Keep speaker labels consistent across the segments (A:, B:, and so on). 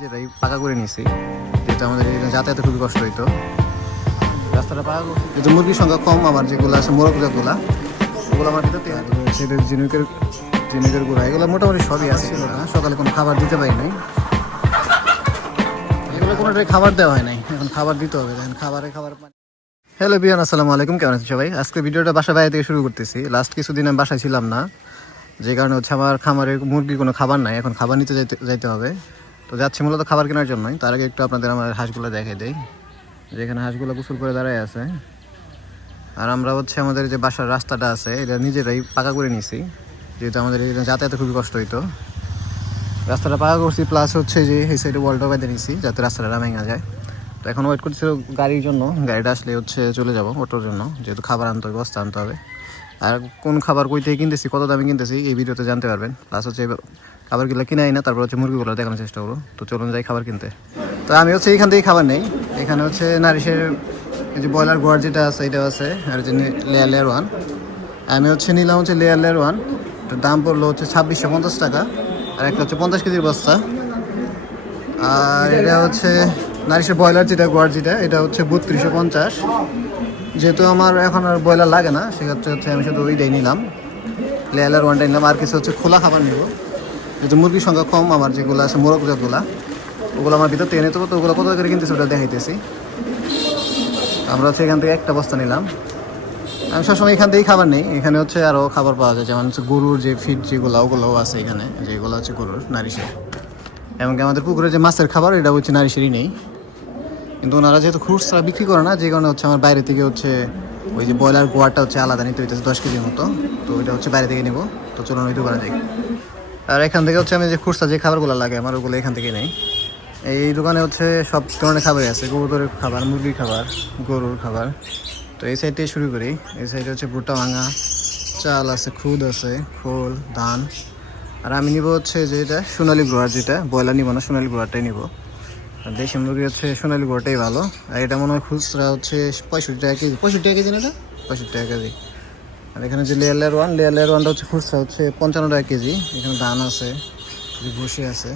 A: নিজেরাই পাকা করে নিয়েছি যেটা আমাদের এখানে যাতায়াতে খুবই কষ্ট হইতো। রাস্তাটা পাকা করছি। কিন্তু মুরগির সংখ্যা কম আমার যেগুলো আছে মোরগ জাতগুলা ওগুলো আমার ভিতর সেটা ঝিনুকের ঝিনুকের গুঁড়া এগুলো মোটামুটি সবই আছে সকালে কোনো খাবার দিতে পারি নাই। এগুলো কোনোটাই খাবার দেওয়া হয় নাই এখন খাবার দিতে হবে দেখেন খাবারে খাবার হ্যালো বিয়ান আসসালামু আলাইকুম কেমন আছেন সবাই? আজকে ভিডিওটা বাসা বাইরে থেকে শুরু করতেছি। লাস্ট কিছুদিন আমি বাসায় ছিলাম না যে কারণে হচ্ছে আমার খামারে মুরগির কোনো খাবার নাই এখন খাবার নিতে যাইতে যাইতে হবে। তো যাচ্ছি মূলত খাবার কেনার জন্যই। তার আগে একটু আপনাদের আমার হাঁসগুলো দেখে দেই। যেখানে হাঁসগুলো গোসল করে দাঁড়ায় আছে। আর আমরা হচ্ছে আমাদের যে বাসার রাস্তাটা আছে, এটা নিজেরাই পাকা করে নিয়েছি। যেহেতু আমাদের এখানে যাতায়াতে খুবই কষ্ট হইতো। রাস্তাটা পাকা করছি প্লাস হচ্ছে যে এই সাইডে ওয়ালটা বেঁধে নিয়েছি, যাতে রাস্তাটা ভেঙে যায়। তো এখন ওয়েট করছি গাড়ির জন্য। গাড়িটা আসলে হচ্ছে চলে যাব অটোর জন্য, যেহেতু খাবার আনতে হবে, বস্তা আনতে হবে। আর কোন খাবার কই থেকে কিনতেছি, কত দামে কিনতেছি, এই ভিডিওতে জানতে পারবেন। প্লাস হচ্ছে খাবারগুলো কিনাই না, তারপর হচ্ছে মুরগিগুলো দেখানোর চেষ্টা করব। তো চলুন যাই খাবার কিনতে। তো আমি হচ্ছে এইখান থেকে খাবার নেই। এখানে হচ্ছে নারিশের যে ব্রয়লার গোয়ার যেটা আছে এটা আছে, আর হচ্ছে লেয়ার লেয়ার ওয়ান আমি হচ্ছে নিলাম হচ্ছে লেয়ার লেয়ার ওয়ান দাম পড়ল হচ্ছে ছাব্বিশশো পঞ্চাশ টাকা, আর একটা হচ্ছে পঞ্চাশ কেজির বস্তা। আর এটা হচ্ছে নারিশের ব্রয়লার যেটা গোয়ার যেটা, এটা হচ্ছে বত্রিশশো পঞ্চাশ। যেহেতু আমার এখন আর ব্রয়লার লাগে না, সেক্ষেত্রে হচ্ছে আমি শুধু ওইটাই নিলাম। লেয়ার ওয়ানটা নিলাম, আর কিছু হচ্ছে খোলা খাবার নিব। যেহেতু মুরগির সংখ্যা কম, আমার যেগুলো আছে মোরগ জাতগুলা, ওগুলো আমার ভিতর নিতে তো ওগুলো কত করে কিনতেছে ওটা দেখাইতেছি। আমরা হচ্ছে এখান থেকে একটা বস্তা নিলাম। আমি সবসময় এখান থেকেই খাবার নেই, এখানে হচ্ছে আরও খাবার পাওয়া যায়, যেমন হচ্ছে গরুর যে ফিড যেগুলো, ওগুলোও আছে এখানে, যেগুলো হচ্ছে গরুর নারিশের এমনকি আমাদের পুকুরে যে মাছের খাবার, এটা হচ্ছে নারিশেরই নেই। কিন্তু ওনারা যেহেতু খুচরা বিক্রি করে না, যে কারণে হচ্ছে আমার বাইরে থেকে হচ্ছে ওই যে ব্রয়লার গোয়ারটা হচ্ছে আলাদা নিতে হইতেছে দশ কেজির মতো। তো ওইটা হচ্ছে বাইরে থেকে নিবো। তো চলুন ওই দোকানে যাই। আর এখান থেকে হচ্ছে আমি যে খুচরা যে খাবারগুলো লাগে আমার, ওগুলো এখান থেকে নেই। এই দোকানে হচ্ছে সব ধরনের খাবারই আছে। কবুতরের খাবার, মুরগির খাবার, গরুর খাবার। তো এই সাইড থেকে শুরু করি। এই সাইডে হচ্ছে ভুট্টা ভাঙা, চাল আছে, খুদ আছে, খোল, ধান। আর আমি নিব হচ্ছে যে এটা সোনালি গ্রোয়ার যেটা, ব্রয়লার নিব না, সোনালি গ্রোয়ারটাই নিব। আর দেশি মুরগি হচ্ছে সোনালি গ্রোয়ারটাই ভালো। আর এটা মনে হয় খুচরা হচ্ছে পঁয়ষট্টি টাকা কেজি। পঁয়ষট্টি টাকা কেজি না এটা? পঁয়ষট্টি টাকা কেজি। আর এখানে যে layer layer one layer layer ওয়ানটা হচ্ছে খুচরা হচ্ছে পঞ্চান্ন টাকা কেজি। এখানে ধান আছে ভুসি আছে।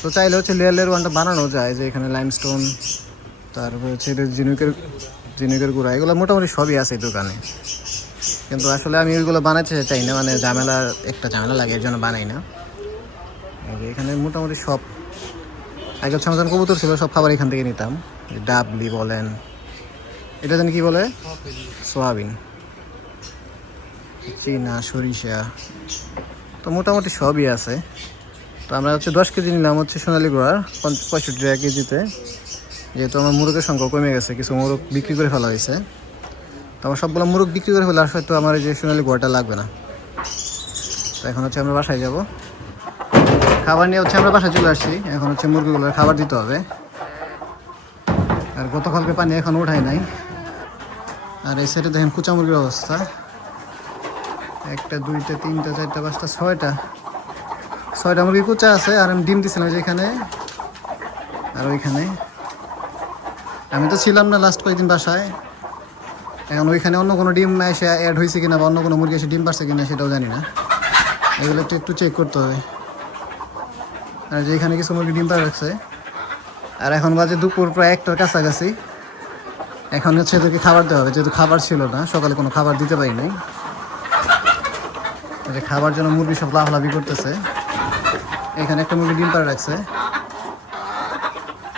A: তো চাইলে হচ্ছে লেয়ার লেয়ার ওয়ানটা বানানো যায় যে এখানে লাইমস্টোন তারপর হচ্ছে এটা জিনুকের জিনুকের গুঁড়া। এগুলো মোটামুটি সবই আছে এই দোকানে। কিন্তু আসলে আমি ওইগুলো বানাতে চাই না মানে ঝামেলা একটা ঝামেলা লাগে এর জন্য বানাই না। এখানে মোটামুটি সব আগে যখন কবুতর ছিল, সব খাবার এখান থেকে নিতাম। ডাবলি বলেন। এটা জানি কি বলে? সোয়াবিন। চীনা, সরিষা। তো মোটামুটি সবই আছে। তো আমরা হচ্ছে দশ কেজি নিলাম হচ্ছে সোনালি গোড়ার পঁয়ষট্টি টাকা কেজিতে। যেহেতু আমার মুরগের সংখ্যা কমে গেছে, কিছু মুরগ বিক্রি করে ফেলা হয়েছে। তো আমার সবগুলো মুরগ বিক্রি করে ফেলে আসলে তো আমার এই যে সোনালি গোড়াটা লাগবে না। তো এখন হচ্ছে আমরা বাসায় যাব। খাবার নিয়ে হচ্ছে আমরা বাসায় চলে আসছি। এখন হচ্ছে মুরগিগুলোর খাবার দিতে হবে। আর গতকালকে পানি এখন উঠাই নাই। আর এই সাইডে দেখেন কুচা মুরগির অবস্থা। একটা, দুইটা, তিনটা, চারটা, পাঁচটা, ছয়টা। ছয়টা মুরগি কুচা আছে, আর আমি ডিম দিছিলাম যেখানে আর ওইখানে। আমি তো ছিলাম না লাস্ট কয়েকদিন বাসায়। এখন ওইখানে অন্য কোনো ডিম এসে অ্যাড হয়েছে কিনা বা অন্য কোনো মুরগি এসে ডিম পারছে কিনা সেটাও জানি না। এগুলো একটু একটু চেক করতে হবে। যে এখানে কিছু মুরগি ডিম পার রাখছে। আর এখন বাজে দুপুর প্রায় একটার কাছাকাছি। এখন হচ্ছে এদেরকে খাবার দেওয়া হবে। যেহেতু খাবার ছিল না, সকালে কোনো খাবার দিতে পারি নাই। খাবার জন্য মুরগি সব লাফলাফি করতেছে। এখানে একটা মুরগি ডিম পাড়ে রাখছে।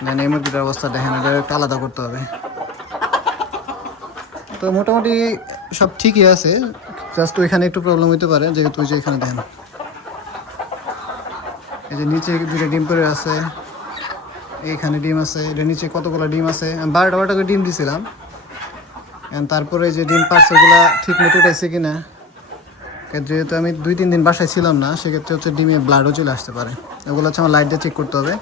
A: দেন এই মুরগিটার অবস্থা দেখেন, এটা আলাদা করতে হবে। তো মোটামুটি সব ঠিকই আছে। জাস্ট ওইখানে একটু প্রবলেম হতে পারে। যেহেতু ওই যে এখানে দেখেন এই যে নিচে দুটো ডিম পড়ে আছে, এইখানে ডিম আছে, এটা নিচে কতগুলো ডিম আছে? আমি বারোটা বারোটা করে ডিম দিছিলাম। তারপরে যে ডিম পার্টস ওগুলো ঠিক মতো উঠেছে কিনা কারণ যেহেতু আমি দুই তিন দিন বাসায় ছিলাম না, সেক্ষেত্রে হচ্ছে ডিমে ব্লাডও চলে আসতে পারে। ওগুলো হচ্ছে আমার লাইট দিয়ে চেক করতে হবে।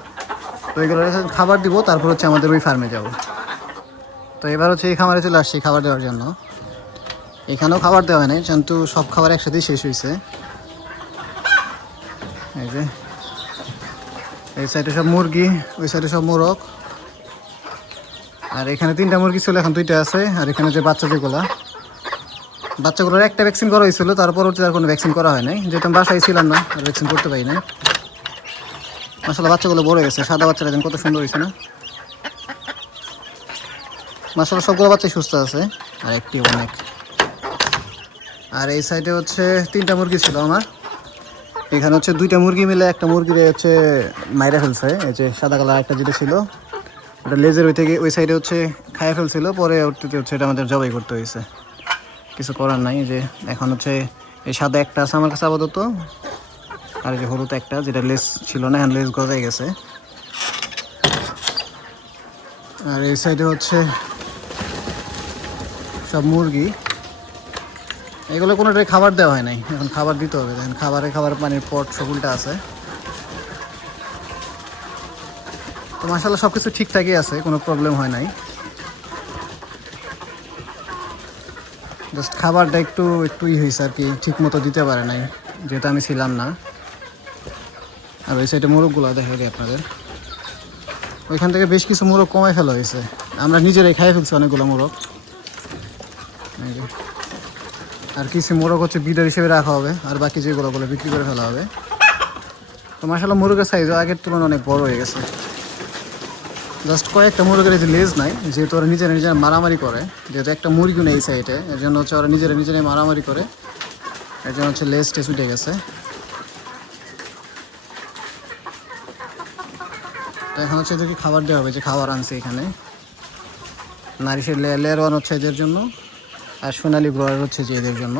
A: তো এগুলো খাবার দিব, তারপর হচ্ছে আমাদের ওই ফার্মে যাব। তো এবার হচ্ছে এই খামারে চলে আসছি খাবার দেওয়ার জন্য। এখানেও খাবার দেওয়া নাই কিন্তু সব খাবার একসাথেই শেষ হয়েছে এই যে এই সাইডে সব মুরগি, ওই সাইডে সব মোরগ। আর এখানে তিনটা মুরগি ছিল, এখন দুইটা আছে। আর এখানে যে বাচ্চা যেগুলা, বাচ্চাগুলোর একটা ভ্যাকসিন করা হয়েছিল, তারপর হচ্ছে আর কোনো ভ্যাকসিন করা হয় নাই। যেহেতু বাসায় ছিলাম না, আর ভ্যাকসিন করতে পারি না মাসাল্লাহ বাচ্চাগুলো বড় গেছে। সাদা বাচ্চারা দেখেন কত সুন্দর হয়েছে না? মাসাল্লাহ সবগুলো বাচ্চাই সুস্থ আছে। আর একটি অনেক। আর এই সাইডে হচ্ছে তিনটা মুরগি ছিল আমার। এখানে হচ্ছে দুইটা মুরগি মিলে একটা মুরগিরে হচ্ছে মাইরা ফেলছে, এই যে সাদা কালার একটা যেটা ছিল, ওটা লেজের ওই থেকে, ওই সাইডে হচ্ছে খাইয়ে ফেলছিল, পরে থেকে হচ্ছে এটা আমাদের জবাই করতে হয়েছে। কিছু করার নাই, যে এখন হচ্ছে এই সাদা একটা আছে আমার কাছে আপাতত, আর যে হলুদ একটা, যেটা লেস ছিল না, এখন লেস গজাই গেছে। আর এই সাইডে হচ্ছে সব মুরগি। এগুলো কোনোটাই খাবার দেওয়া হয় নাই। এখন খাবার দিতে হবে। দেখেন খাবারে খাবার পানির পট সবুলটা আছে। তো মাসাল্লাহ সব কিছু ঠিকঠাকই আছে, কোনো প্রবলেম হয় নাই। জাস্ট খাবারটা একটু একটু ই হয়েছে আর কি ঠিক মতো দিতে পারে নাই, যেহেতু আমি ছিলাম না। আর ওই সাইডে মোরগগুলো দেখা দিই আপনাদের। ওইখান থেকে বেশ কিছু মোরগ কমাই ফেলা হয়েছে। আমরা নিজেরাই খাই ফেলছি অনেকগুলো মোরগ। আর কিছু মোরগ হচ্ছে বিডার হিসেবে রাখা হবে, আর বাকি যেগুলো গুলো বিক্রি করে ফেলা হবে। তো মাসাল্লাহ মুরগের সাইজও আগের তুলনায় অনেক বড় হয়ে গেছে। জাস্ট কয়েকটা মুরগের যে লেজ নাই, যেহেতু ওরা নিজেরা নিজেরা মারামারি করে, যেহেতু একটা মুরগি নেই সাইডে এর জন্য হচ্ছে ওরা নিজেরা নিজেরাই মারামারি করে, এর জন্য হচ্ছে লেজ টেস উঠে গেছে। তো এখন হচ্ছে এদেরকে খাবার দেওয়া হবে, যে খাবার আনছে এখানে। নারিশের লেয়ার ওয়ান হচ্ছে এদের জন্য। আর সোনালি গোয়ার হচ্ছে যে এদের জন্য।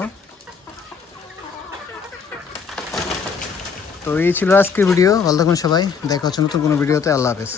A: তো এই ছিল আজকের ভিডিও। ভালো থাকুন সবাই। দেখা হচ্ছে নতুন কোনো ভিডিওতে। আল্লাহ হাফেজ।